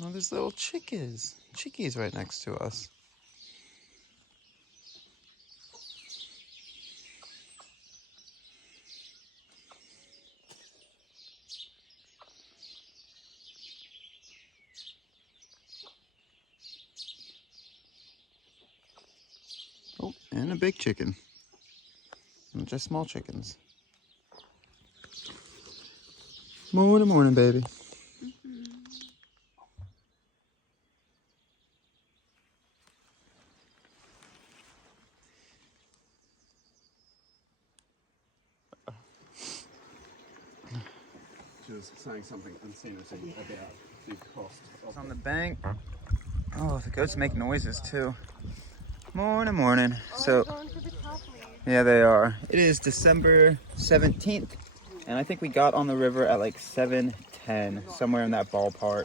Oh, there's little chickies right next to us. Oh, and a big chicken. Not just small chickens. Morning, morning, baby. She was saying something unsanitary about the cost. It's on the bank. Oh, the goats make noises too. Morning, morning. So, yeah, they are. It is December 17th, and I think we got on the river at like 7:10, somewhere in that ballpark.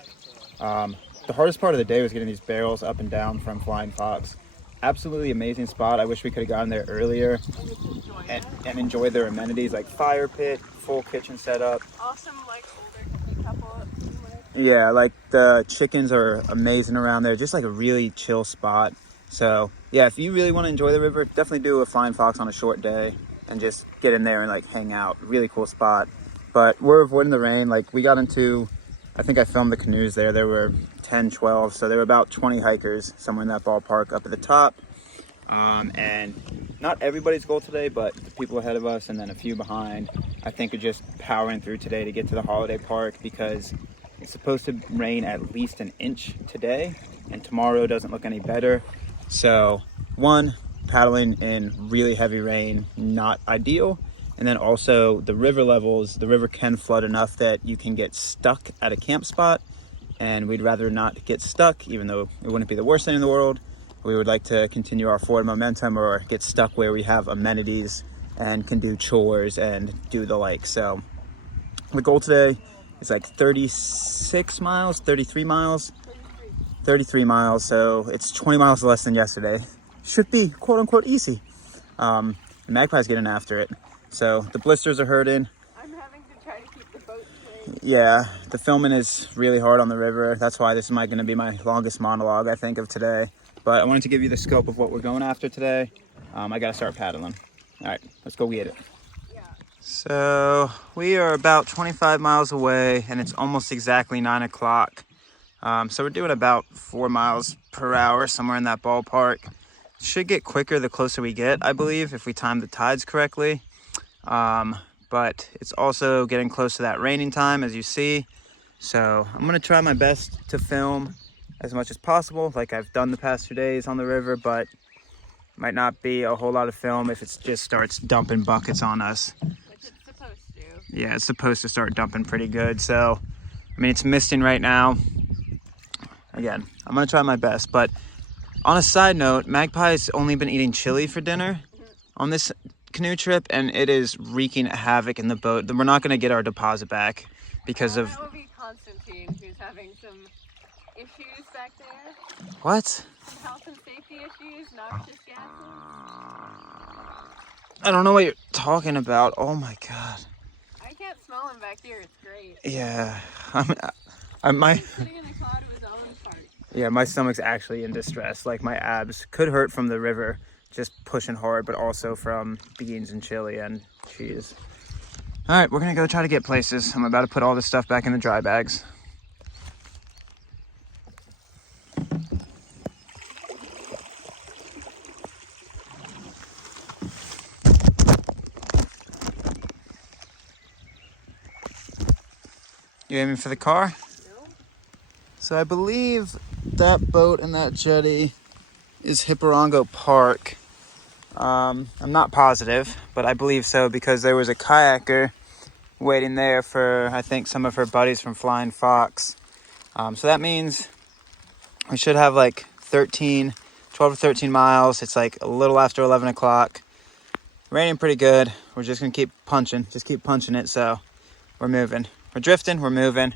The hardest part of the day was getting these barrels up and down from Flying Fox. Absolutely amazing spot. I wish we could have gotten there earlier and enjoyed their amenities like fire pit, full kitchen setup. Awesome, like older couple. Yeah, like the chickens are amazing around there. Just like a really chill spot. So yeah, if you really want to enjoy the river, definitely do a Flying Fox on a short day and just get in there and like hang out. Really cool spot. But we're avoiding the rain. Like we got into, I think I filmed the canoes there. There were 10, 12. So there were about 20 hikers somewhere in that ballpark up at the top. And not everybody's goal today, but the people ahead of us and then a few behind, I think are just powering through today to get to the holiday park because it's supposed to rain at least an inch today and tomorrow doesn't look any better. So one, paddling in really heavy rain, not ideal. And then also the river levels, the river can flood enough that you can get stuck at a camp spot. And we'd rather not get stuck, even though it wouldn't be the worst thing in the world. We would like to continue our forward momentum or get stuck where we have amenities and can do chores and do the like. So the goal today is like 36 miles, 33 miles, 33 miles. So it's 20 miles less than yesterday. Should be quote unquote easy. The magpie's getting after it. So the blisters are hurting. I'm having to try to keep the boat straight. Yeah, the filming is really hard on the river. That's why this is going to be my longest monologue, I think, of today. But I wanted to give you the scope of what we're going after today. I got to start paddling. All right, let's go get it. Yeah. So we are about 25 miles away, and it's almost exactly 9 o'clock. So we're doing about 4 miles per hour, somewhere in that ballpark. Should get quicker the closer we get, I believe, if we time the tides correctly. But it's also getting close to that raining time, as you see. So I'm going to try my best to film as much as possible, like I've done the past 2 days on the river, but might not be a whole lot of film if it just starts dumping buckets on us. Which it's supposed to. Yeah, it's supposed to start dumping pretty good. So, I mean, it's misting right now. Again, I'm going to try my best. But on a side note, Magpie's only been eating chili for dinner on this canoe trip, and it is wreaking havoc in the boat. We're not going to get our deposit back because of... That would be Constantine, who's having some issues back there. What? Some health and safety issues, noxious gases. I don't know what you're talking about. Oh my god. I can't smell him back here. It's great. Yeah. He's sitting in a cloud of his own fart. Yeah, my stomach's actually in distress. Like my abs could hurt from the river, just pushing hard, but also from beans and chili and cheese. All right, we're gonna go try to get places. I'm about to put all this stuff back in the dry bags. You aiming for the car? No. So I believe that boat and that jetty is Hipporongo Park. I'm not positive, but I believe so because there was a kayaker waiting there for, I think, some of her buddies from Flying Fox. So that means we should have like 12 or 13 miles. It's like a little after 11 o'clock. Raining pretty good. We're just going to keep punching it. So we're moving. We're drifting, we're moving.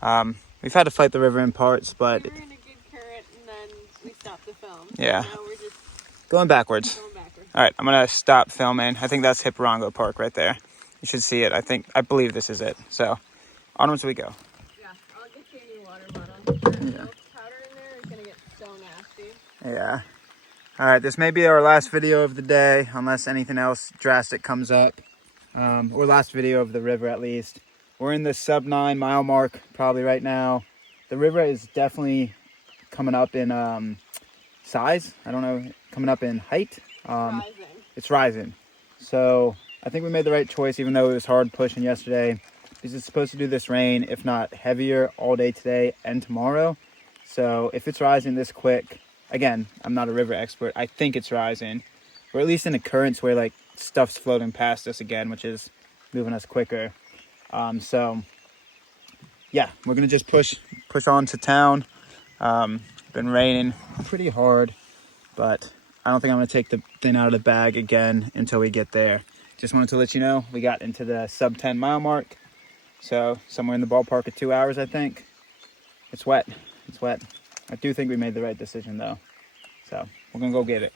We've had to fight the river in parts, but... We were in a good current and then we stopped the film. Yeah. So now we're just going backwards. going backwards. All right, I'm going to stop filming. I think that's Hipporongo Park right there. You should see it. I believe this is it. So, onwards we go. Yeah, I'll get you a new water bottle. Yeah. nasty. Yeah. All right, this may be our last video of the day, unless anything else drastic comes up. Or last video of the river, at least. We're in the sub 9 mile mark probably right now. The river is definitely coming up in size. I don't know, coming up in height. Rising. It's rising. So I think we made the right choice, even though it was hard pushing yesterday, because it's supposed to do this rain, if not heavier, all day today and tomorrow. So if it's rising this quick, again, I'm not a river expert, I think it's rising. Or at least in the currents where like stuff's floating past us again, which is moving us quicker. So yeah, we're gonna just push on to town. Been raining pretty hard, but I don't think I'm gonna take the thing out of the bag again until we get there. Just wanted to let you know, we got into the sub 10 mile mark. So somewhere in the ballpark of 2 hours, I think. It's wet, it's wet. I do think we made the right decision though. So we're gonna go get it.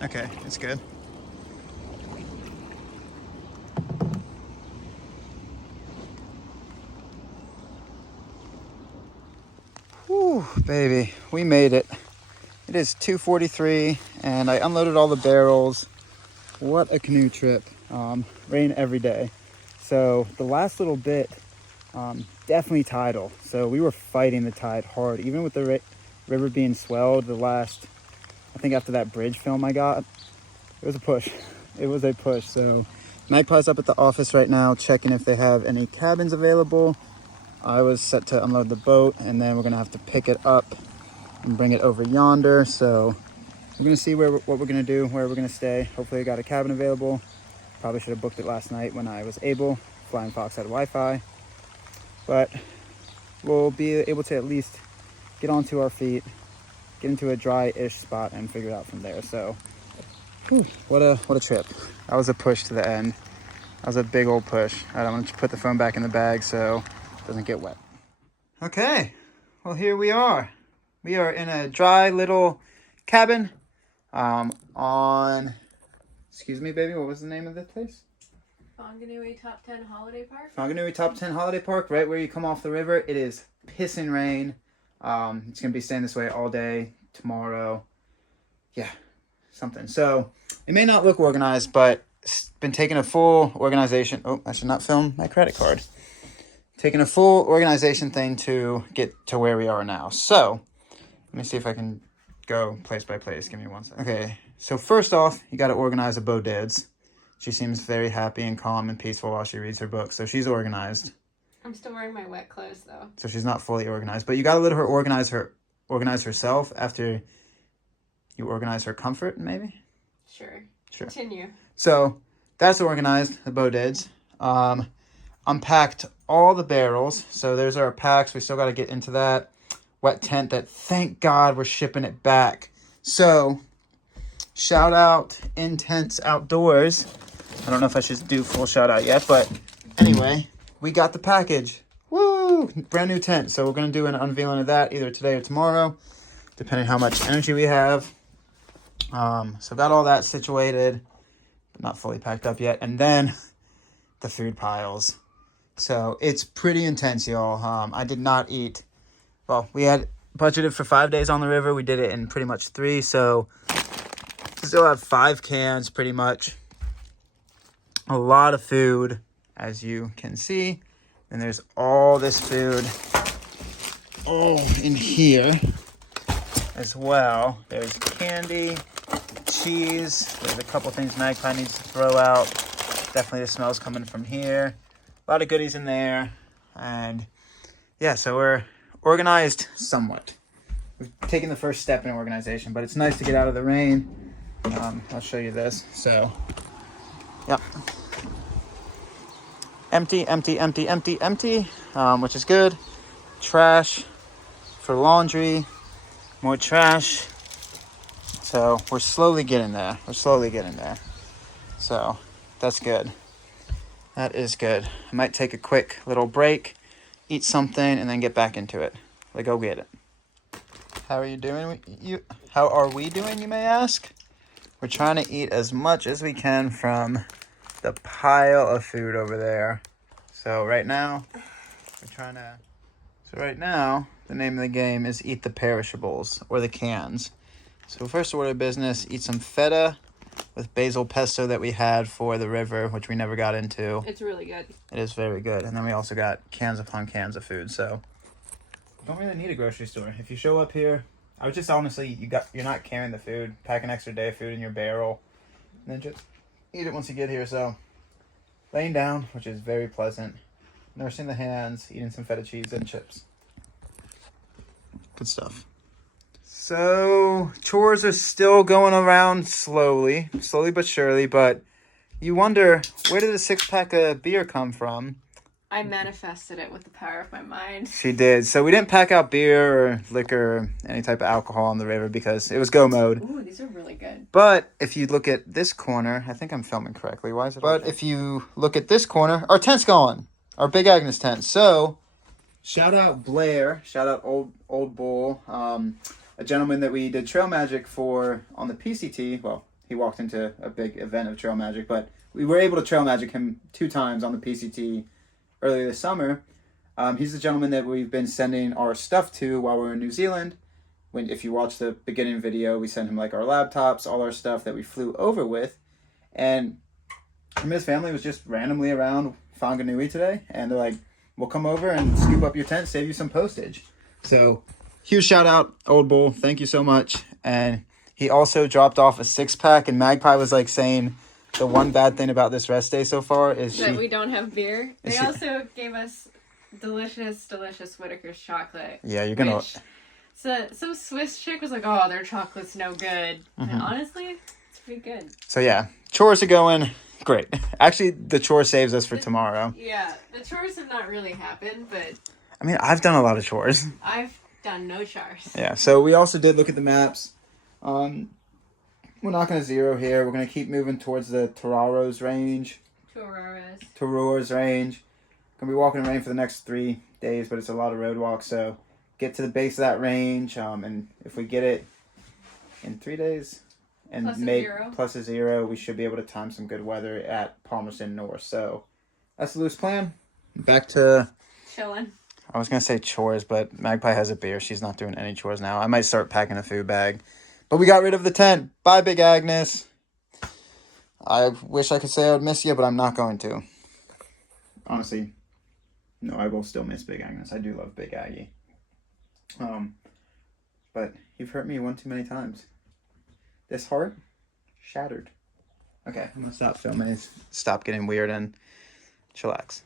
Okay, it's good. Whew, baby, we made it. It is 2:43 and I unloaded all the barrels. What a canoe trip. Rain every day. So the last little bit, definitely tidal. So we were fighting the tide hard, even with the river being swelled. The last, I think after that bridge film I got, it was a push. It was a push. So Magpie's up at the office right now, checking if they have any cabins available. I was set to unload the boat, and then we're gonna have to pick it up and bring it over yonder. So we're gonna see what we're gonna do, where we're gonna stay. Hopefully I got a cabin available. Probably should have booked it last night when I was able. Flying Fox had Wi-Fi. But we'll be able to at least get onto our feet, get into a dry-ish spot, and figure it out from there. So whew, what a trip. That was a push to the end. That was a big old push. All right, I'm gonna put the phone back in the bag so it doesn't get wet. Okay, well here we are. We are in a dry little cabin on, excuse me baby, what was the name of the place? Whanganui Top 10 Holiday Park. Whanganui Top 10 Holiday Park, right where you come off the river. It is pissing rain. It's gonna be staying this way all day tomorrow. Yeah, something. So it may not look organized, but it's been taking a full organization. Oh, I should not film my credit card. Taking a full organization thing to get to where we are now. So let me see if I can go place by place. Give me one second. Okay, so first off, you got to organize a Bodid's. She seems very happy and calm and peaceful while she reads her book, so she's organized. I'm still wearing my wet clothes though. So she's not fully organized, but you got to let her organize herself after you organize her comfort, maybe? Sure. Continue. So that's organized, the Bodid's. Unpacked all the barrels. So there's our packs. We still got to get into that wet tent that, thank God, we're shipping it back. So shout out Intense Outdoors. I don't know if I should do full shout out yet, but anyway, we got the package. Woo! Brand new tent. So we're going to do an unveiling of that either today or tomorrow, depending how much energy we have. So got all that situated, but not fully packed up yet. And then the food piles. So it's pretty intense, y'all. I did not eat. Well, we had budgeted for 5 days on the river. We did it in pretty much 3. So still have 5 cans pretty much. A lot of food, as you can see. And there's all this food all in here as well. There's candy, cheese. There's a couple things Magpie needs to throw out. Definitely the smell's coming from here. A lot of goodies in there. And yeah, so we're organized somewhat. We've taken the first step in organization, but it's nice to get out of the rain. I'll show you this. So, yep. Empty, empty, empty, empty, empty, which is good. Trash for laundry. More trash. So we're slowly getting there. So that's good. That is good. I might take a quick little break eat something, and then get back into it. Like, go get it. How are you doing? How are we doing, you may ask? We're trying to eat as much as we can from the pile of food over there. So right now, the name of the game is eat the perishables, or the cans. So first order of business, eat some feta with basil pesto that we had for the river, which we never got into. It's really good. It is very good. And then we also got cans upon cans of food. So don't really need a grocery store. If you show up here, I would just honestly, you're not carrying the food. Pack an extra day of food in your barrel, and then just eat it once you get here. So laying down, which is very pleasant. Nursing the hands, eating some feta cheese and chips. Good stuff. So chores are still going around slowly but surely. But you wonder, where did the 6-pack of beer come from? I manifested it with the power of my mind. She did. So we didn't pack out beer or liquor or any type of alcohol on the river because it was go mode. Ooh, these are really good. But if you look at this corner, I think I'm filming correctly. Why is it? But if you look at this corner, our tent's gone. Our Big Agnes tent. So shout out Blair. Shout out Old Bull. A gentleman that we did trail magic for on the PCT. Well, he walked into a big event of trail magic, but we were able to trail magic him 2 times on the PCT earlier this summer. He's the gentleman that we've been sending our stuff to while we were in New Zealand. If you watch the beginning video, we sent him like our laptops, all our stuff that we flew over with. And him and his family was just randomly around Whanganui today, and they're like, we'll come over and scoop up your tent, save you some postage. So huge shout out, Old Bull. Thank you so much. And he also dropped off a 6-pack, and Magpie was like saying the one bad thing about this rest day so far is that we don't have beer. They also gave us delicious Whitaker's chocolate. Yeah, you're gonna. So some Swiss chick was like, "Oh, their chocolate's no good." Mm-hmm. And honestly, it's pretty good. So yeah, chores are going great. Actually, the chore saves us for tomorrow. Yeah, the chores have not really happened, but I mean, I've done a lot of chores. I've done no chores. Yeah. So we also did look at the maps. We're not going to zero here. We're going to keep moving towards the Tararo's range. Tararo's range. Going to be walking in rain for the next 3 days, but it's a lot of road walks. So get to the base of that range. And if we get it in 3 days and plus a zero, we should be able to time some good weather at Palmerston North. So that's the loose plan. Back to chilling. I was going to say chores, but Magpie has a beer. She's not doing any chores now. I might start packing a food bag. But we got rid of the tent. Bye, Big Agnes. I wish I could say I would miss you, but I'm not going to. Honestly, no, I will still miss Big Agnes. I do love Big Aggie. But you've hurt me one too many times. This heart, shattered. Okay, I'm going to stop filming. Stop getting weird and chillax.